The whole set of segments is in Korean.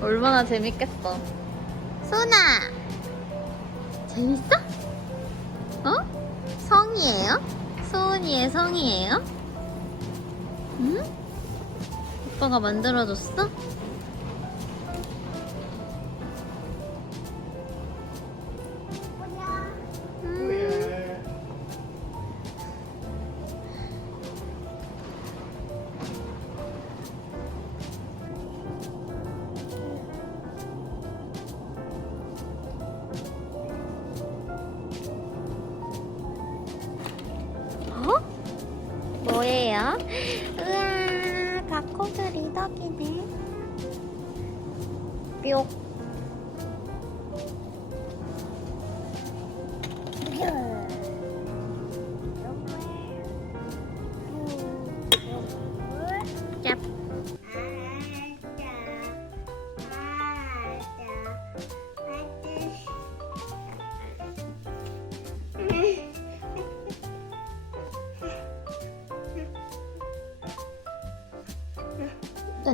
얼마나 재밌겠어. 소나! 재밌어? 어? 성이에요? 소은이의 성이에요? 응? 오빠가 만들어줬어? 뭐예요? 우와, 다코드 리덕이네. 뿅.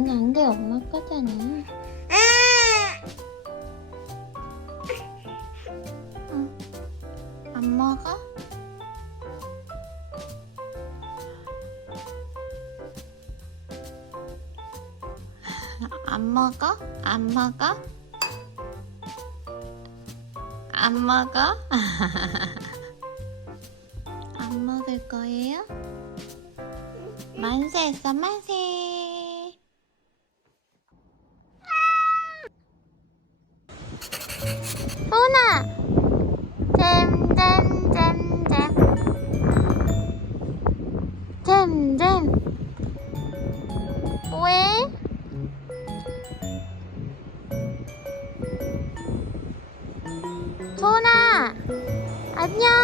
넌안 돼, 엄마 거잖아. 어, 안 먹어? 안 먹어? 안 먹어? 안 먹어? 안 먹을 거예요? 만세. 소나! 안녕!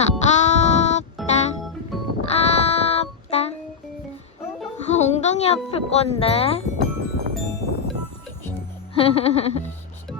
하나 아프다 아프다 엉덩이 아플 건데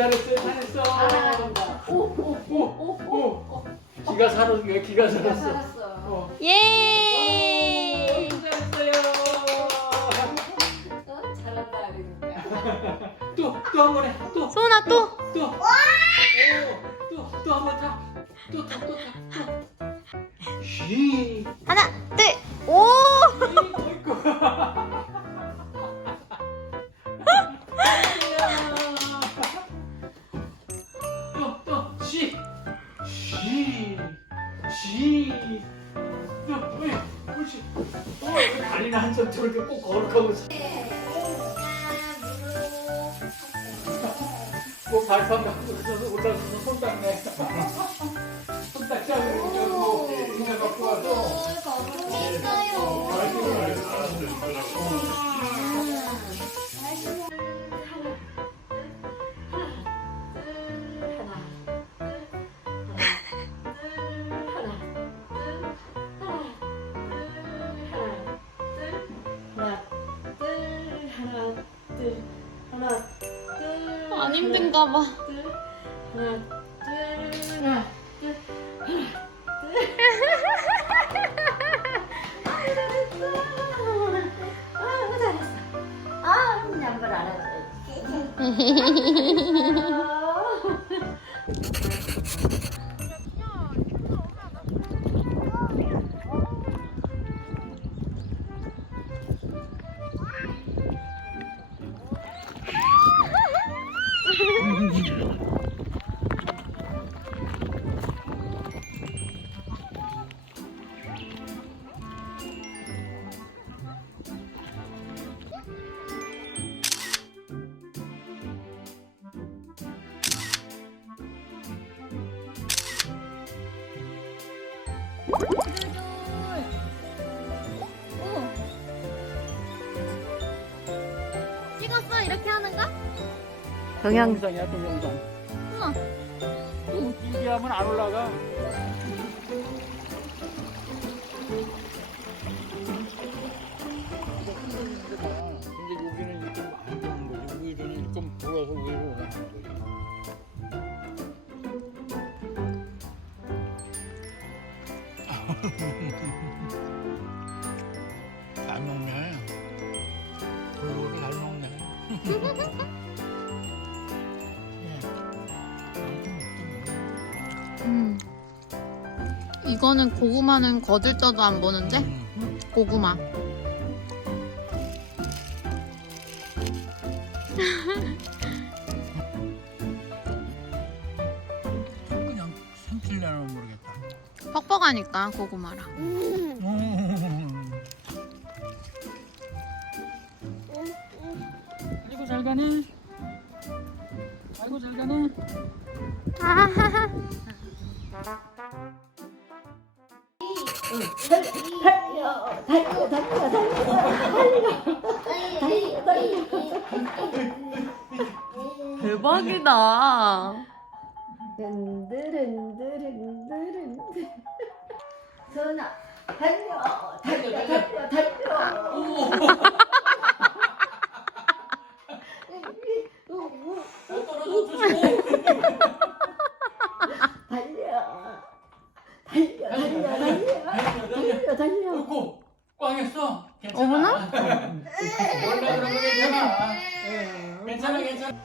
잘했어 잘했어 잘한다. 오오오오 기가 살았어 기가 살았어 살았어. 어. 예 잘했어요 어? 잘한다 그러니까. 또 또 한번 해또또또 소나 또또 한 번 타 또 타 또타또 쉬 어이, 어이, 옳지. 어, 다리는 한참 저렇게 꼭 걸어가고 있어. 뭐 발판 갖고 있어서 못하고서 손 닦네. 손 닦지 않고 그냥 뭐 그냥 갖고 와서. 거북이 있어요. 알았어, 알았어. 힘든가 봐. 아, 양말 안하 지. 찍었어? 이렇게 하는 거? 동영상이야 동영상. 우와. 이게 하면 안 올라가. 잘 먹네. 골고루 잘 먹네. 음. 이거는 고구마는 거들떠도 안 보는데? 고구마. 퍽퍽하니까 고구마랑. 아이고 잘 가네. 아이고 잘 가네. 대박이다. 흔들흔들흔들흔들. 전화 달려 달려 달려 달려. 떨어져. 달려 달려 달려 달려 달려 달려. 어이구 꽝했어. 괜찮아. 원래 그런 거 괜찮아. 괜찮아 괜찮아.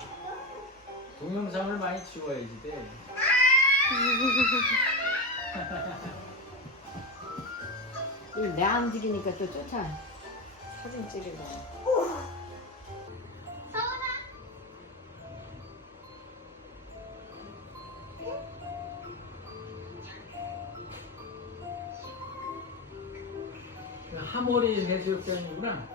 동영상을 많이 찍어야지 돼. 내안 움직이니까 또 쫓아. 사진 찍으려. 하모리 해수욕장이구나.